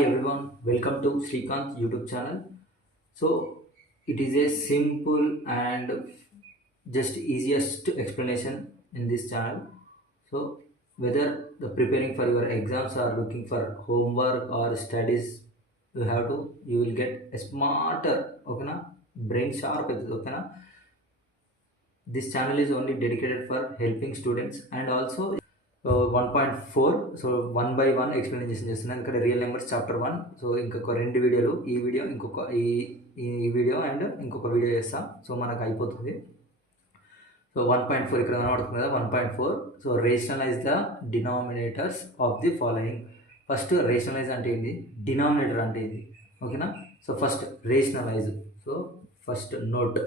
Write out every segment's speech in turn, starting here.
Hi everyone, welcome to Srikanth YouTube channel. So it is a simple and just easiest explanation in this channel. So whether the preparing for your exams or looking for homework or studies, you will get a smarter, okay na? Brain sharp, okay na? This channel is only dedicated for helping students and also 1.4 so 1 by 1 explanation చేస్తున్నాను ఇక్కడ real numbers chapter 1 so ఇంకొక రెండు వీడియోలు ఈ video ఇంకొక ఈ video and ఇంకొక video చేస్తాం సో మనకు అయిపోతుంది సో 1.4 ఇక్కడ కనబడుతుంది కదా 1.4 so rationalise the denominators of the following first rationalise అంటే ఏంటి డినామినేటర్ అంటే ఏంటి ఓకేనా so first rationalise so first note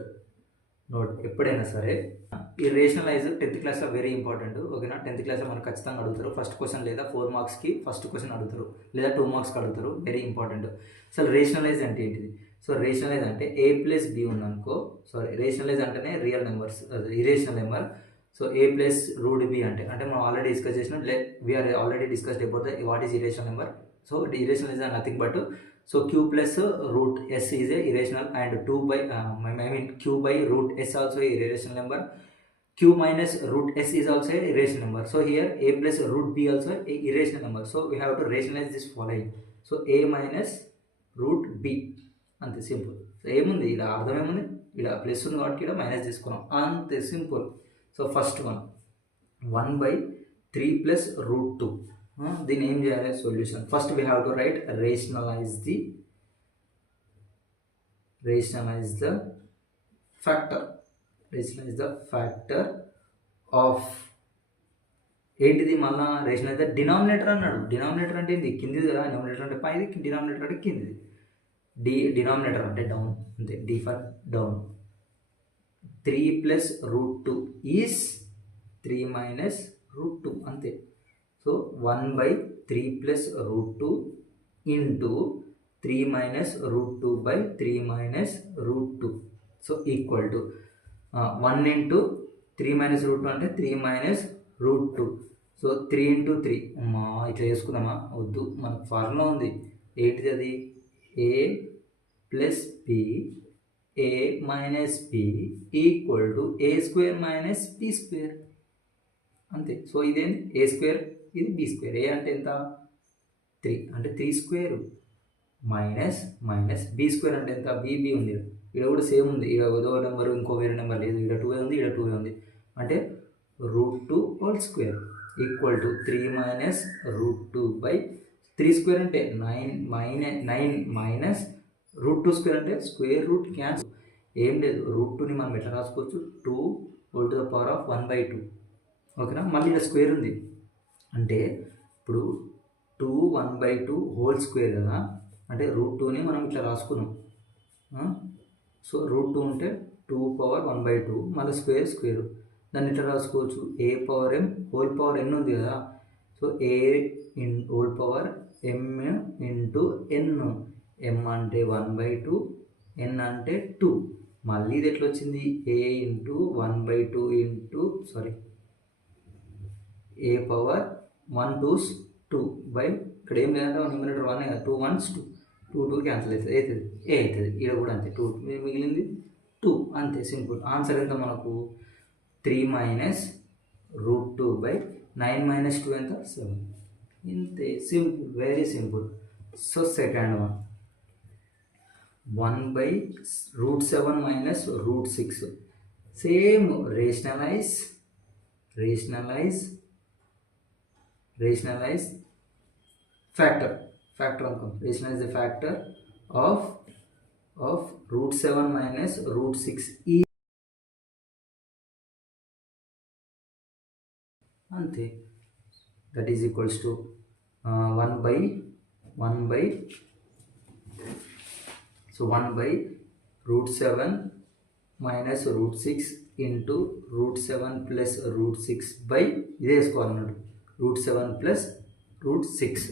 ఎప్పుడైనా సరే ఈ రేషనలైజ్ 10th క్లాస్లో వెరీ ఇంపార్టెంట్ ఓకేనా 10th క్లాస్లో మనకు ఖచ్చితంగా అడుగుతారు ఫస్ట్ క్వశ్చన్ లేదా 4 మార్క్స్కి ఫస్ట్ క్వశ్చన్ అడుగుతారు లేదా 2 మార్క్స్కి అడుగుతారు వెరీ ఇంపార్టెంట్ అసలు రేషనలైజ్ అంటే ఏంటిది సో రేషనలైజ్ అంటే a ప్లస్ బి ఉందనుకో సారీ రేషనలైజ్ అంటేనే real numbers irrational number so a plus root B అంటే మనం ఆల్రెడీ డిస్కస్ చేసిన we are already discussed about the what is irrational number so irrational is nothing but so q plus root s is a irrational and 2 by q by root s also a irrational number q minus root s is also a irrational number so here a plus root b also a irrational number so we have to rationalize this following so a minus root b అంతే simple so ఏముంది ఇక్కడ అర్థం ఏముంది ఇక్కడ plus ఉంది కాబట్టి ఇక్కడ minus తీసుకున్నాం అంతే simple so first one 1/3 plus root 2 దీన్ని ఏం చేయాలి solution first we have to write rationalise the factor of ఏంటిది మళ్ళా రేషనలైజ్ ద డినామినేటర్ అన్నాడు డినామినేటర్ అంటే ఇది కిందిది కదా డినామినేటర్ అంటే పైది డినామినేటర్ అంటే కిందిది డినామినేటర్ అంటే డౌన్ అంతే D for down 3 plus root 2 is 3 minus root 2 అంతే so 1/3 plus root 2 into 3 minus root 2/3 minus root 2 so equal to 1 into 3 minus root 2 అంటే 3 మైనస్ రూట్ 2 సో 3 ఇంటూ 3 అమ్మా ఇట్లా చేసుకుందామా వద్దు మనకు ఫార్ములా ఉంది ఏంటిది అది A plus B A minus B equal to A square minus B square అంతే సో ఇదేంటి ఏ స్క్వేర్ ఇది బి స్క్వేర్ ఏ అంటే ఎంత 3 అంటే 3 స్క్వేర్ మైనస్ బి స్క్వేర్ అంటే ఎంత బీబీ ఉంది ఇక్కడ కూడా సేమ్ ఉంది ఇక్కడ ఏదో నెంబర్ ఇంకో వేరే నెంబర్ లేదు ఇక్కడ 2 ఉంది ఇక్కడ 2 ఉంది అంటే root 2 whole square equal to 3 minus root 2/3 square అంటే 9 మైనస్ రూట్ 2 స్క్వేర్ అంటే స్క్వేర్ రూట్ క్యాన్సిల్ ఏం లేదు రూట్ 2ని మనం ఎట్లా రాసుకోవచ్చు 2 whole to the power of 1/2 ఓకేనా మళ్ళీ ఇక్కడ స్క్వేర్ ఉంది అంటే ఇప్పుడు 2 1/2 హోల్ స్క్వేర్ కదా అంటే రూట్ 2ని మనం ఇట్లా రాసుకున్నాం సో రూట్ 2 ఉంటే 2 పవర్ 1/2 మళ్ళీ స్క్వేర్ దాన్ని ఇట్లా రాసుకోవచ్చు A power M whole power N ఉంది కదా so A in whole power M into N M అంటే 1/2 ఎన్ అంటే 2 మళ్ళీ ఇది ఎట్లా వచ్చింది A into 1/2 into sorry A power 1 2s 2 by ఇక్కడ ఏం లేదంటే న్యూమరేటర్ 1 కదా 2 1s 2 క్యాన్సిల్ అవుతుంది ఏ అవుతుంది ఇక్కడ కూడా అంతే 2 మిగిలింది 2 అంతే సింపుల్ ఆన్సర్ ఎంత మనకు 3 మైనస్ రూట్ 2/9 మైనస్ 2 ఎంత 7 ఇంతే simple very simple so second one 1/√7 minus root 6 same rationalise factor అనుకోండి rationalize the factor of √7 minus √6 అంతే that is equals to 1/√7 minus √6 into √7 plus √6 by ఇదే వేసుకోవాలన్నట్టు √7 plus √6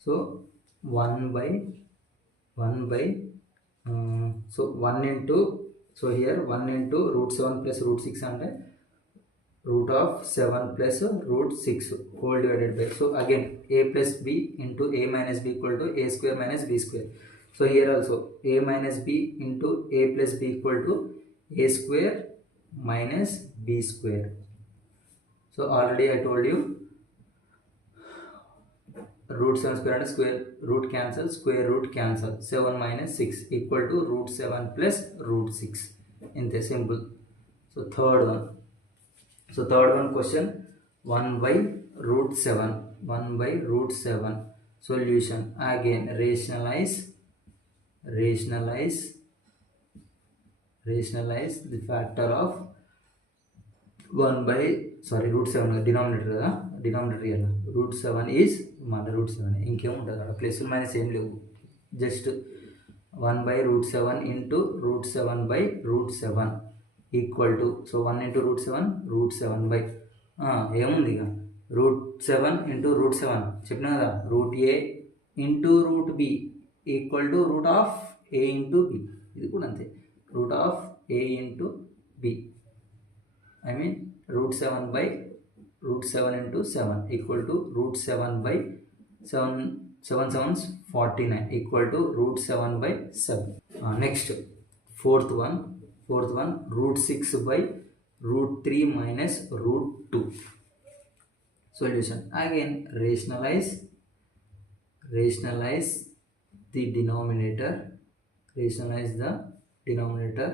so 1 into so here 1 into √7 plus √6 అంటే root of 7 plus root 6 whole divided by, so again a plus b into a minus b equal to a square minus b square. So here also a minus b into a plus b equal to a square minus b square. So already I told you root 7 square and square root cancel, square root cancel, 7 minus 6 equal to root 7 plus root 6 in the simple. So third one question, 1 by root 7, 1 by root 7 solution. Again rationalize the factor of 1 by root 7 denominator కదా, denominator ఇలా root 7 is మన root 7 ఇంకేం ఉంటుంది అక్కడ plus minus ఏం లేవు, just 1 by root 7 into root 7 by root 7 equal to, so 1 into root 7 root 7 by ఏముంది ఇక root 7 into root 7 చెప్పినా కదా, root a into root b equal to root of a into b, ఇది కూడా అంతే, root of a into b, I mean root 7 by root 7 into 7 equal to root 7 by 7 7s 49 equal to root 7 by 7. Next fourth one root 6 by root 3 minus root 2 solution. Again rationalize the denominator, denominator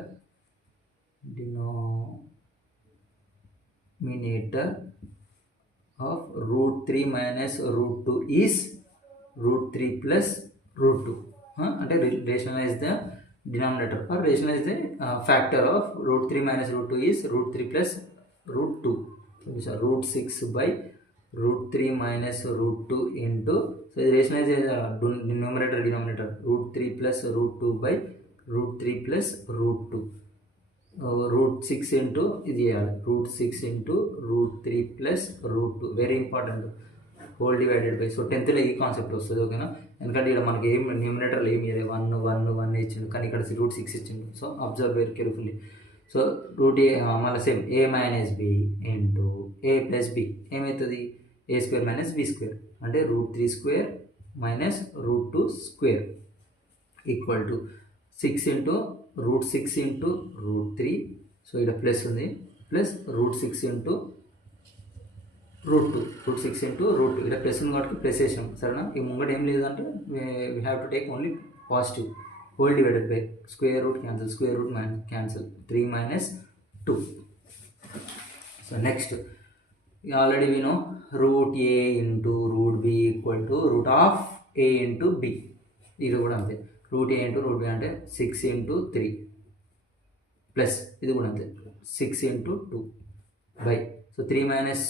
of root 3 minus root 2 is root 3 plus root 2. అంటే rationalize the denominator or rationalize the factor of root 3 minus root 2 is root 3 plus root 2. So this is root 6 by root 3 minus root 2 into, so rationalize the denominator root 3 plus root 2 by root 3 plus root 2. Root 6 into ఇది root 6 into root 3 plus root 2, very important, whole divided by. So 10th ఈ concept వస్తుంది ఓకేనా, ఎందుకంటే ఇక్కడ మనకి ఏం న్యూమినేటర్లో ఏమి ఇవ్వలేదు, 1 ఇచ్చిండు, కానీ ఇక్కడ రూట్ 6 ఇచ్చిండు. So observe very carefully. So root A మళ్ళీ same A minus B into A plus B ఏమవుతుంది, A square minus B square, అంటే root 3 square minus root 2 square equal to 6 into root 6 into root 3, so ఇక్కడ plus ఉంది, plus root 6 into root 2, root 6 into root 2 ఇక్కడ plus ఉంది కాబట్టి plus వేసాం సరేనా. ఈ ముంగట ఏం లేదంటే we have to take only positive, whole divided by square root cancel, square root cancel, 3 minus 2. So next already we know root a into root b equal to root of a into b, ఇది కూడా అంతే, root a into root b అంటే 6 into 3 plus ఇది కూడా అంతే 6 into 2 by, so 3 minus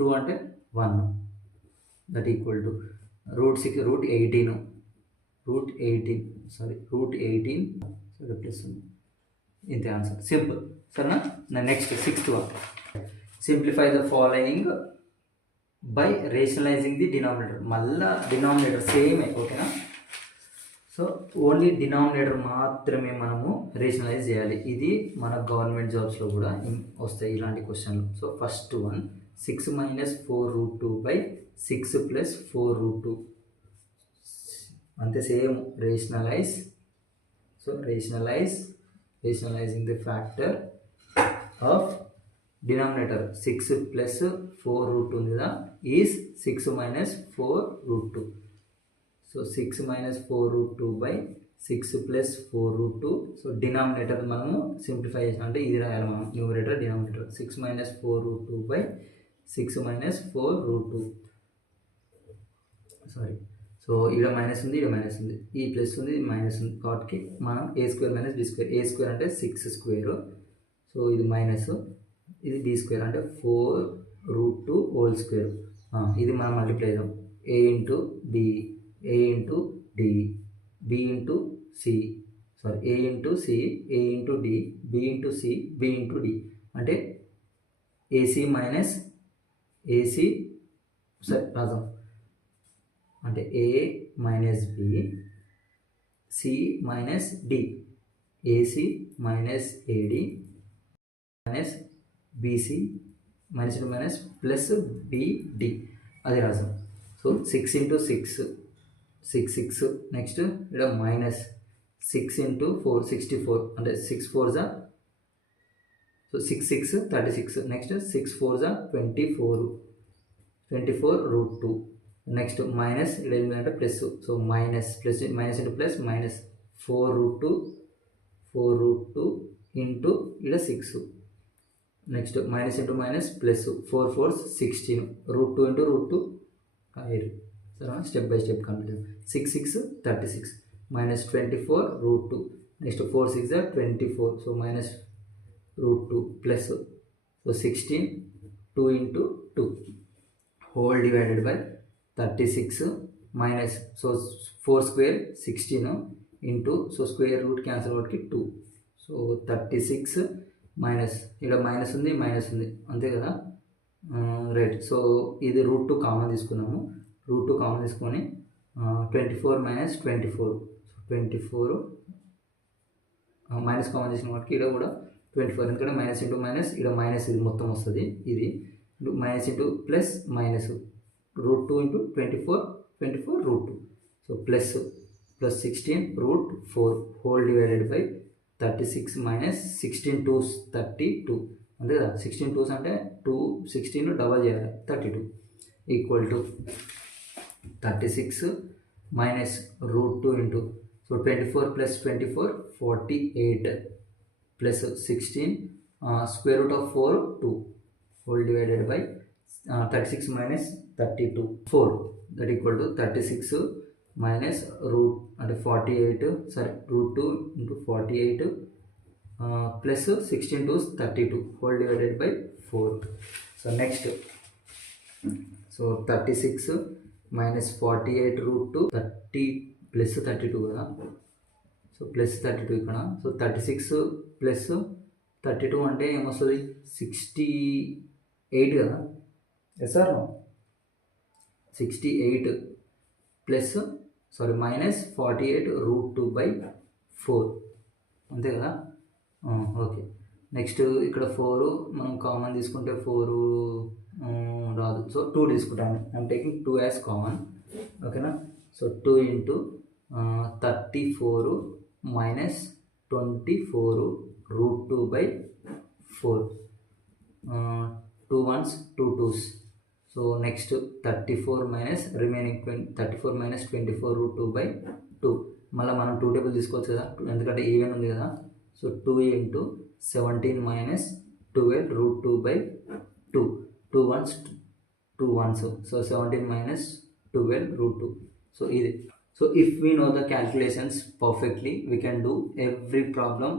2 అంటే 1, that equal to root 6 root 18 so plus ఉంది, ఇంతే ఆన్సర్, సింపుల్ సరేనా. Next 6th one, simplify the following by rationalizing the denominator. మళ్ళా డినామినేటర్ సేమ్ ఓకేనా, సో ఓన్లీ డినామినేటర్ మాత్రమే మనము రేషనలైజ్ చేయాలి. ఇది మన గవర్నమెంట్ జాబ్స్లో కూడా వస్తాయి ఇలాంటి క్వశ్చన్లు. So first one 6 minus 4 root 2 by 6 plus 4 root 2 అంతే same rationalize. So rationalizing the factor of denominator 6 plus 4 root 2 ఉంది కదా, is 6 minus 4 root 2. So 6 minus 4 root 2 by 6 plus 4 root 2. So denominator మనము సింప్లిఫై చేసాం అంటే ఇది రాయాలి మనం, numerator denominator 6 minus 4 root 2 by 6 minus 4 root 2. Sorry, so ఇక్కడ minus ఉంది, ఇక్కడ మైనస్ ఉంది, ఈ ప్లస్ ఉంది, ఇది మైనస్ ఉంది, కాబట్టి మనం ఏ స్క్వేర్ మైనస్ బి స్క్వేర్, ఏ స్క్వేర్ అంటే 6 స్క్వేర్, సో ఇది మైనస్, ఇది బి స్క్వేర్ అంటే 4 root 2 హోల్ స్క్వేర్, ఇది మనం మల్టిప్లై చేద్దాం, A into B, a into d, b into c, sorry a into c, a into d, b into c, b into d అంటే ac minus ac, సరే రాద్దాం, అంటే a minus b, c minus d, ac minus ad minus bc minus into minus plus BD అది రాసాం. So 6 into 6 6 next ఇక్కడ minus 6 into 4 64 అంటే 6 4s so 6 6 36 next 6 4s 24 root 2 next minus ఇక్కడ ఏంటంటే plus so minus into plus minus 4 root 2 into ఇక్కడ 6 next minus into minus plus 4 4s 16 root 2 into root 2 5 సరే step by step complete 6 6 36 minus 24 root 2 next 4 6 24 so minus root 2 plus so 16 2 into 2 whole divided by 36 minus so 4 square 16 into so square root cancel అవుట్కి 2 so 36 minus ఇక్కడ minus ఉంది అంతే కదా right. So ఇది root 2 common తీసుకున్నాము. Root 2 common తీసుకొని 24 minus 24 24 minus common చేసిన వాటికి ఇక్కడ కూడా 24 ఎందుకంటే మైనస్ ఇంటూ మైనస్ ఇక్కడ మైనస్ ఇది మొత్తం వస్తుంది ఇది minus into plus minus root 2 into 24 root 2 so plus 16 root 4 whole divided by 36 minus 16 2s 32 అంతే కదా 16 2s అంటే 2 16 డబల్ చేయాలి 32 equal to 36 minus root 2 into so 24 plus 24 48 plus 16 square root of 4 2 whole divided by 36 minus 32 4 that equal to 36 minus root అంటే 48 సరే root 2 into 48 plus 16 2s 32 whole divided by 4 so next so 36 minus 48 root 2 30 plus 32 కదా so plus 32 ఇక్కడ so 36 plus 32 అంటే ఏమొస్తుంది 68 కదా yes or no 68 plus sorry minus 48 root 2 by 4 అంతే కదా okay. Next ఇక్కడ 4 మనం కామన్ తీసుకుంటే 4 రాదు సో 2 తీసుకుంటాను ఐఎమ్ టేకింగ్ 2 యాజ్ కామన్ ఓకేనా. So 2 into 34 minus 24 root 2 by 4 2 1s 2 2s so next 34 minus remaining 34 minus 24 root 2 by 2 మళ్ళీ మనం 2 టేబుల్ తీసుకోవచ్చు కదా ఎందుకంటే ఈవెన్ ఉంది కదా so 2 into 17 minus 12 root 2 by 2 2 1s 2 1s so 17 minus 12 root 2 so ఇది. So if we know the calculations perfectly we can do every problem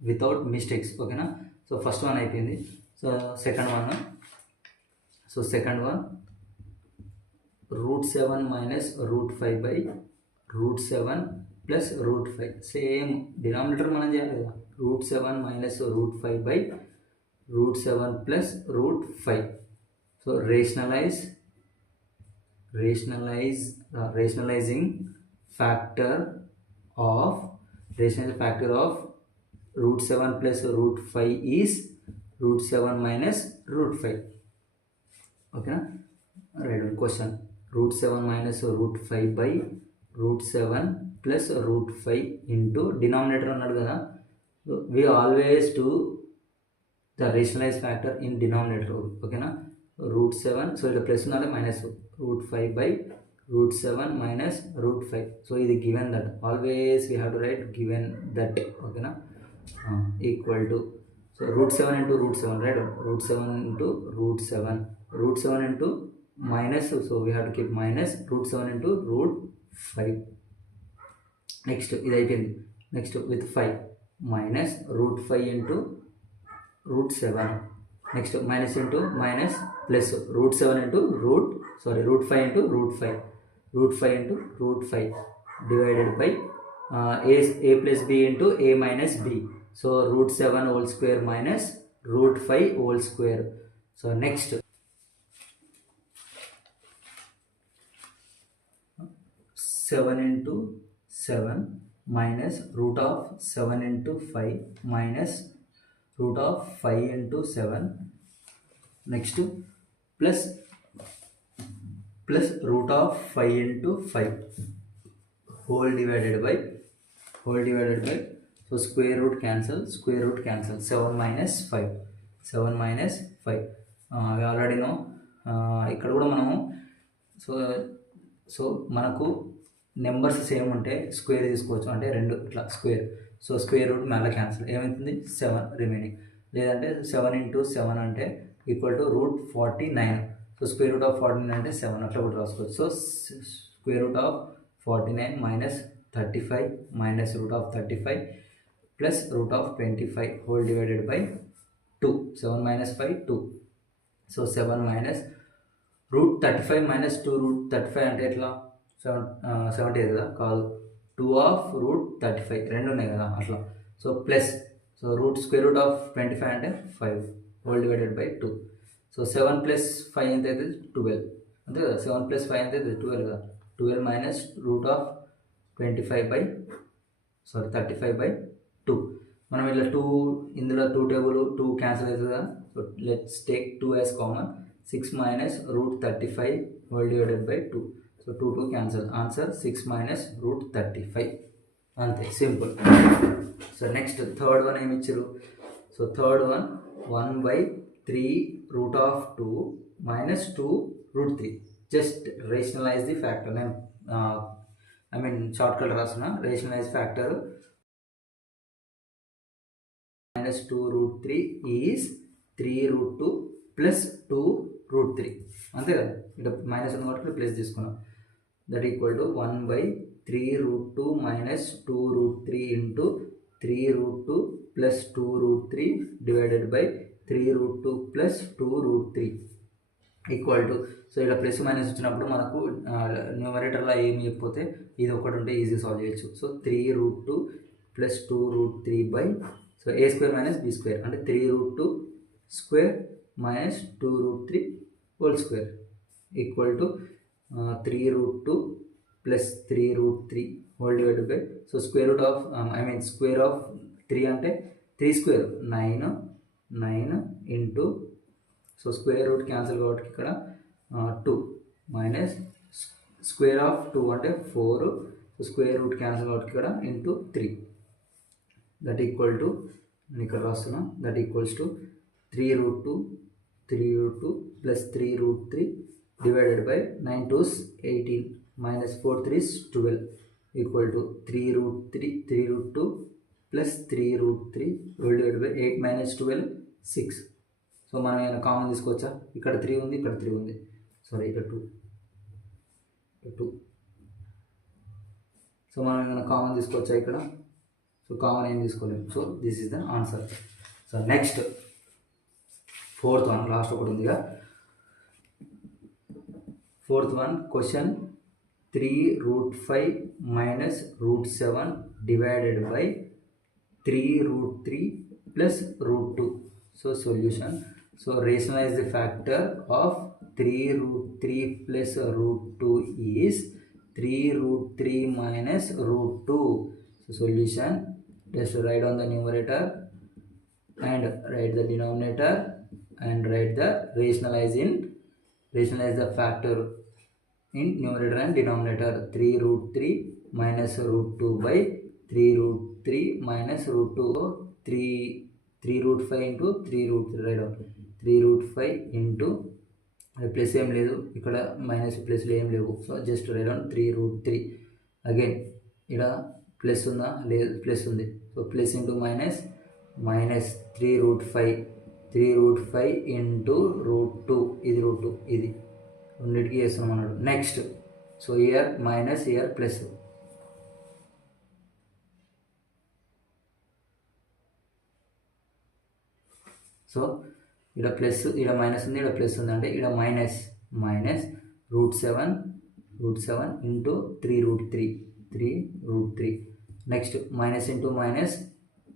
without mistakes ఓకేనా. So first one అయిపోయింది. So second one root 7 minus root 5 by root 7 plus root 5 same denominator మనం చేయాలి కదా root 7 minus root 5 by root 7 plus root 5 so rationalizing factor of root 7 plus root 5 is root 7 minus root 5 okay right question root 7 minus root 5 by root 7 plus root 5 into denominator అన్నాడు కదా we always do the rationalized factor in denominator ఓకేనా root 7 so ఇక్కడ plus ఉండాలి minus root 5 by root 7 minus root 5 so ఇది given that always we have to write given that okay na equal to so root 7 into root 7 right root 7 into root 7 into minus so we have to keep minus root 7 into root 5 next ఇది అయిపోయింది next with 5 minus root 5 into root 7 next minus into minus plus root 7 into root 5 into root 5 into root 5 divided by a plus b into a minus b so root 7 whole square minus root 5 whole square so next 7 into 7 minus root of 7 into 5 minus root of 5 into 7 next plus root of 5 into 5 whole divided by so square root cancel 7 minus 5 we already know ఇక్కడ కూడా మనము so మనకు numbers same ఉంటే square తీసుకోవచ్చు, అంటే రెండు ఇట్లా square. So square route మళ్ళీ క్యాన్సిల్ ఏమవుతుంది 7 రిమైనింగ్, లేదంటే 7 into 7 అంటే equal to √49. So square root of 49 అంటే 7 అట్లా కూడా రాసుకోవచ్చు. So square root of 49 minus 35 minus root of 35 plus root of 25 whole divided by 2. 7 minus 5 2. So 7 minus √35 minus 2 √35 అంటే ఎట్లా 70 కదా కాదు, 2 of √35 రెండు ఉన్నాయి కదా అట్లా. So plus so square root of 25 అంటే 5 whole divided by 2. So 7 plus 5 ఎంత అవుతుంది 12 అంతే కదా. 7 plus 5 ఎంత అవుతుంది 12 కదా. 12 minus root of 35/2. మనం ఇలా 2 ఇందులో 2 టేబుల్ 2 క్యాన్సిల్ అవుతుంది కదా. So let's take 2 as common. 6 minus √35 whole divided by 2. So 2 cancel, answer 6 minus √35 అంతే, simple. So next third one ఏమి ఇచ్చారు. So third one 1/3 √2 minus 2 √3. Just rationalize the factor. నేను short cut రాసిన rationalize factor minus 2 √3 is 3 √2 plus 2 √3 అంతే కదా. ఇక్కడ minus ఉంది కాబట్టి ప్లస్ తీసుకున్నాం. That equal to 1/3 √2 minus 2 √3 into 3 √2 plus 2 √3 divided by 3 √2 plus 2 √3 equal to. So ఇలా ప్లస్ మైనస్ వచ్చినప్పుడు మనకు న్యూమరేటర్లో ఏమి చెప్పితే ఇది ఒకటి ఉంటే ఈజీ సాల్వ్ చేయొచ్చు. So 3 √2 plus 2 √3 by so a² minus b² అంటే 3 √2 square minus 2 √3 whole square equal to 3 √2 plus 3 √3 whole divided by so square root of square of 3 అంటే 3 square 9 into so square root cancel కాబట్టి ఇక్కడ 2 minus square of 2 అంటే 4. So square root cancel కాబట్టి ఇక్కడ into 3 that equal to నేను ఇక్కడ రాస్తున్నా. That equals to 3 √2 plus 3 √3 divided by 9 2s 18 minus 4 3s 12 equal to 3 √2 plus 3 √3 divided by 8 minus 12 6. So మనం ఏమైనా కామన్ తీసుకోవచ్చా. ఇక్కడ 3 ఉంది, ఇక్కడ 3 ఉంది, సారీ ఇక్కడ 2. సో మనం ఏమైనా కామన్ తీసుకోవచ్చా ఇక్కడ. సో కామన్ ఏం తీసుకోలేము. So this is the answer. So next fourth one, last ఒకటి ఉందిగా. Fourth one question 3 √5 minus √7 divided by 3 √3 plus √2. So solution. So rationalize the factor of 3 √3 plus √2 is 3 √3 minus √2. So solution, just write on the numerator and write the denominator and write the rationalize the factor in numerator and denominator. 3 √3 minus √2 by 3 √3 minus √2. 3 √5 into 3 √3 write down. 3 √5 into plus ఏం లేదు ఇక్కడ, minus ప్లస్లు ఏం లేవు. So just right down 3 √3. Again ఇక్కడ plus ఉందా, లేదు plus ఉంది. So plus into minus 3 √5 into √2 ఇది √2 ఇది రెండింటికి చేస్తున్నాం అన్నాడు. Next so year minus year plus. So ఇక్కడ ప్లస్ ఇక్కడ మైనస్ ఉంది, ఇక్కడ ప్లస్ ఉంది, అంటే ఇక్కడ minus √7 into 3 √3 next minus into minus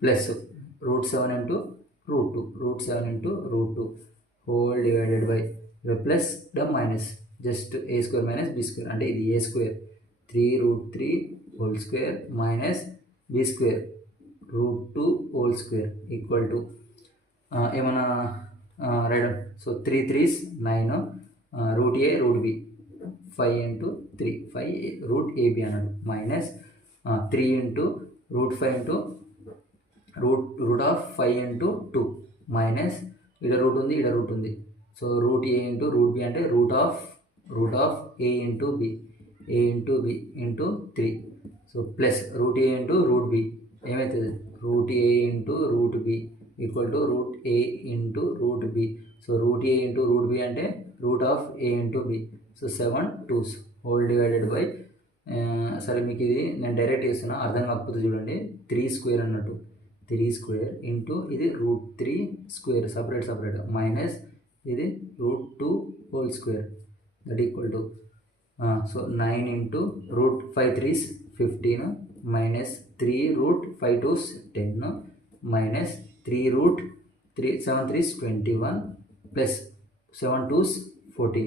plus √7 into √2 whole divided by plus the minus just a² minus b² అంటే ఇది a² 3 √3 whole square minus b² √2 whole square equal to ఏమైనా right. So 3 3s 9, root a root b 5 into 3 5 root ab అన్నాడు minus 3 into root 5 into root of 5 into 2 minus ఇక్కడ root ఉంది ఇక్కడ root ఉంది so root A into root B అంటే root of A into B into 3 so plus root A into root B ఏమవుతుంది root A into root B equal to root A into root B so root A into root B అంటే root of A into B so 7 2s whole divided by సరే మీకు ఇది నేను direct చేస్తున్నా అర్థం కాకపోతే చూడండి 3 స్క్వేర్ అన్నట్టు 3 స్క్వేర్ ఇంటూ ఇది రూట్ 3 స్క్వేర్ సపరేట్ మైనస్ ఇది root 2 whole square that equal to so 9 into root 5 3s 15 minus 3 root 5 2s 10 minus 3 root 3 7 3s 21 plus 7 2s 14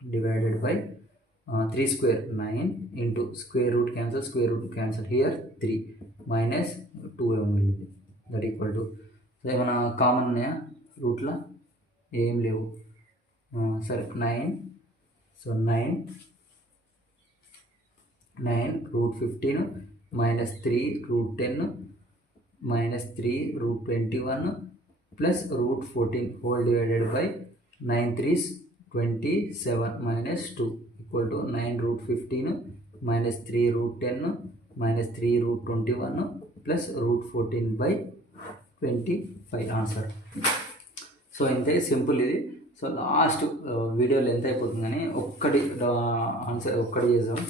divided by 3 square 9 into square root cancel here 3 minus 2 మిగిలింది that equal to ఏమైనా common ఉన్నాయా రూట్లో ఏం లేవు సరే 9 so 9 root 15 minus 3 root 10 minus 3 root 21 plus root 14 whole divided by 9 3s 27 minus 2 equal to 9 root 15 minus 3 root 10 minus 3 root 21 plus root 14 by 25 answer. So ఇంతే simple ఇది. So last వీడియోలో ఎంత అయిపోతుంది కానీ ఆన్సర్ ఒక్కటి చేద్దాం.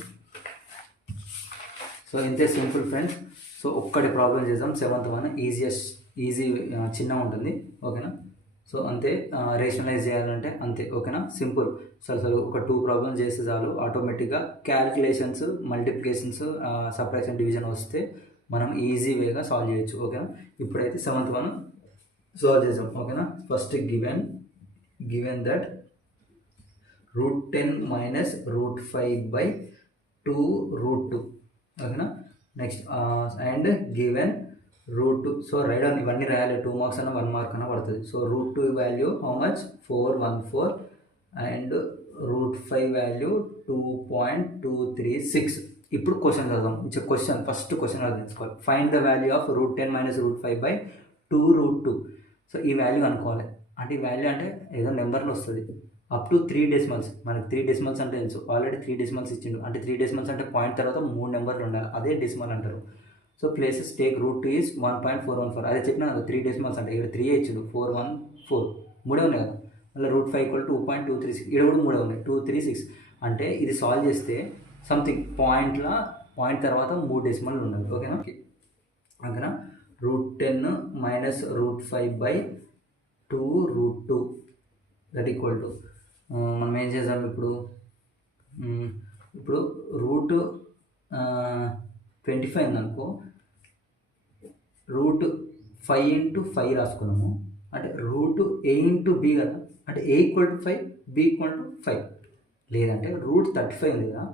సో ఇంతే సింపుల్ ఫ్రెండ్స్. సో ఒక్కటి ప్రాబ్లం చేద్దాం. 7th వన్ ఈజీ చిన్న ఉంటుంది ఓకేనా. సో అంతే, రేషనలైజ్ చేయాలంటే అంతే ఓకేనా, సింపుల్. అసలు ఒక 2 ప్రాబ్లమ్స్ చేస్తే చాలు ఆటోమేటిక్గా క్యాలిక్యులేషన్స్, మల్టిప్లికేషన్స్, సపరేషన్, డివిజన్ వస్తే మనం ఈజీ వేగా సాల్వ్ చేయొచ్చు ఓకేనా. ఇప్పుడైతే 7th వన్ సాల్వ్ చేద్దాం ఓకేనా. ఫస్ట్ గివెన్ దట్ √10 మైనస్ √5/2 √2 ఓకేనా. Next and given √2. So right on ఇవన్నీ రాయాలి, 2 మార్క్స్ అన్న 1 మార్క్ అన్న పడుతుంది. So √2 value how much 414 and √5 value 2.236. ఇప్పుడు క్వశ్చన్ చదుదాం. ఫస్ట్ క్వశ్చన్ అర్థం చేసుకోవాలి. Find the value of √10 minus √5/2 √2. So ఈ వాల్యూ అనుకోవాలి. అంటే ఈ వాల్యూ అంటే ఏదో నెంబర్లో వస్తుంది అప్ టు 3 డెసిమల్స్. మనకి 3 డెసిమల్స్ అంటే తెలుసు, ఆల్రెడీ 3 డెసిమల్స్ ఇచ్చిండు. అంటే 3 డెసిమల్స్ అంటే పాయింట్ తర్వాత 3 నెంబర్లు ఉండాలి, అదే డెసిమల్ అంటారు. So places take √2 is 1.414. అదే చెప్పిన 3 డెసిమల్స్ అంటే ఇక్కడ 3 ఇచ్చిండు, 414 3 ఉన్నాయి కదా. మళ్ళీ √5 = 2.236. ఇక్కడ కూడా 3 ఉన్నాయి, 236. అంటే ఇది సాల్వ్ చేస్తే సంథింగ్ పాయింట్ తర్వాత 3 డెసిమల్ ఉండాలి ఓకేనా. ఓకేనా. √10 మైనస్ √5/2 √2 దట్ ఈక్వల్ టు మనం ఏం చేద్దాం ఇప్పుడు రూట్ 25 ఉందనుకో, √5 × 5 రాసుకున్నాము. అంటే √a × b కదా, అంటే a = 5 b = 5. లేదంటే √35 ఉంది కదా,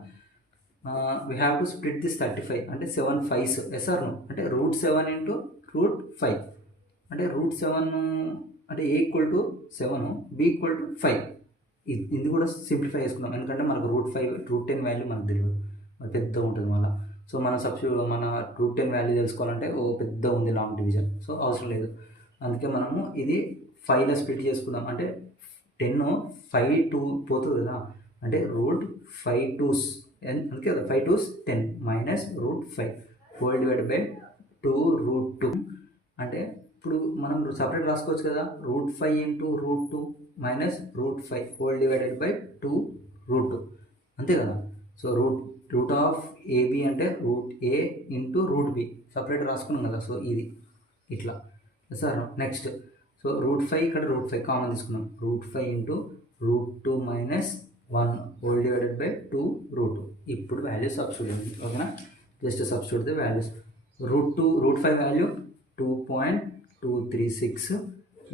we have to split this 35 అంటే 7 5s ఎస్ఆర్ నో. అంటే √7 × √5 అంటే √7 అంటే a = 7 b = 5. ఇది కూడా సింప్లిఫై చేసుకుందాం, ఎందుకంటే మనకు √10 వాల్యూ మనకు తెలియదు, మరి పెద్దగా ఉంటుంది మళ్ళీ. సో మన √10 వాల్యూ తెలుసుకోవాలంటే పెద్ద ఉంది లాంగ్ డివిజన్, సో అవసరం లేదు. అందుకే మనము ఇది 5లో స్ప్లిట్ చేసుకుందాం. అంటే 10 5 2 పోతుంది కదా, అంటే √5 2s అందుకే కదా 5 2s 10 minus √5 whole divided by 2 √2. అంటే ఇప్పుడు మనం సపరేట్ రాసుకోవచ్చు కదా, √5 × √2 మైనస్ √5 హోల్ డివైడెడ్ బై 2 √2 అంతే కదా. సో రూట్ ఆఫ్ ఏబి అంటే √a × √b సపరేట్ రాసుకున్నాం కదా. సో ఇది ఇట్లా సార్. నెక్స్ట్ సో √5 ఇక్కడ √5 కామన్ తీసుకున్నాం, √5 × √2 మైనస్ 1 హోల్ డివైడెడ్ బై 2 √2. ఇప్పుడు వాల్యూస్ సబ్స్టిట్యూట్ ఓకేనా. Just substitute the values. √5 value 2.236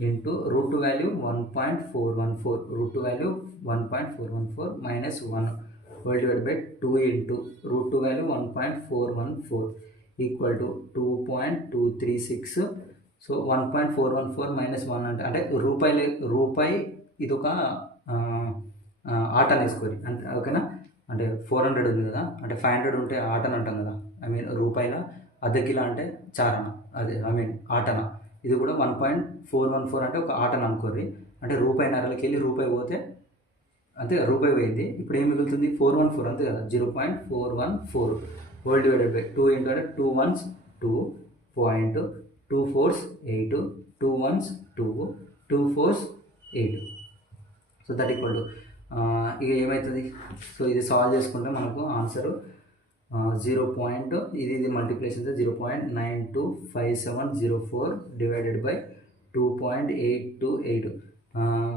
into √2 value 1.414, √2 value 1.414 minus 1 whole divide by 2 into √2 value 1.414 equal to 2.236. So 1.414 minus 1 అంటే రూపాయి ఇది ఒక ఆట వేసుకోరు అంటే ఓకేనా. అంటే 400 ఉంది కదా, అంటే 500 ఉంటే ఆటని అంటాం కదా. ఐ మీన్ రూపాయల అర్ధకిలో అంటే చారణ, అదే ఐ మీన్ ఆటన. ఇది కూడా 1.414 అంటే ఒక ఆటన అనుకోర్రి. అంటే రూపాయి నరలకి వెళ్ళి రూపాయి పోతే అంతే, రూపాయి పోయింది. ఇప్పుడు ఏం మిగులుతుంది? 414 అంతే కదా. 0.414 whole divided by 2 into 2 1s 2.2 4s 8 2 1s 2 2 4s 8. So that equal to ఇక ఏమవుతుంది? సో ఇది సాల్వ్ చేసుకుంటే మనకు ఆన్సరు 0. ఇది మల్టిప్లికేషన్ 0.925704 డివైడెడ్ బై 2.828.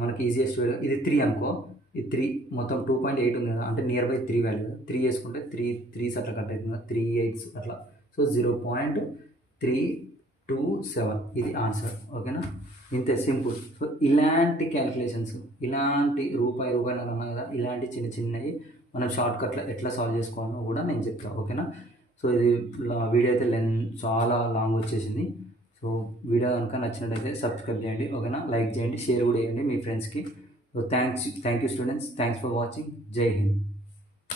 మనకి ఈజియెస్ట్ వాల్యూ ఇది 3 అనుకో. ఇది 3 మొత్తం 2.8 ఉంది కదా, అంటే నియర్ బై 3 వాల్యూ. 3 వేసుకుంటే 3 అట్లా కట్ అవుతుంది కదా, 3 8s అట్లా. సో 0.327 ఇది ఆన్సర్. ఓకేనా, ఇంతే సింపుల్. సో ఇలాంటి క్యాలిక్యులేషన్స్, ఇలాంటి రూపాయి అన్నా కదా, ఇలాంటి చిన్న చిన్నవి మనం షార్ట్కట్లో ఎట్లా సాల్వ్ చేసుకోవాలో కూడా నేను చెప్తాను. ఓకేనా. సో ఇది వీడియో అయితే చాలా లాంగ్ వచ్చేసింది. సో వీడియో కనుక నచ్చినట్టయితే సబ్స్క్రైబ్ చేయండి. ఓకేనా, లైక్ చేయండి, షేర్ కూడా చేయండి మీ ఫ్రెండ్స్కి. So thank you students, thanks for watching. జై హింద్.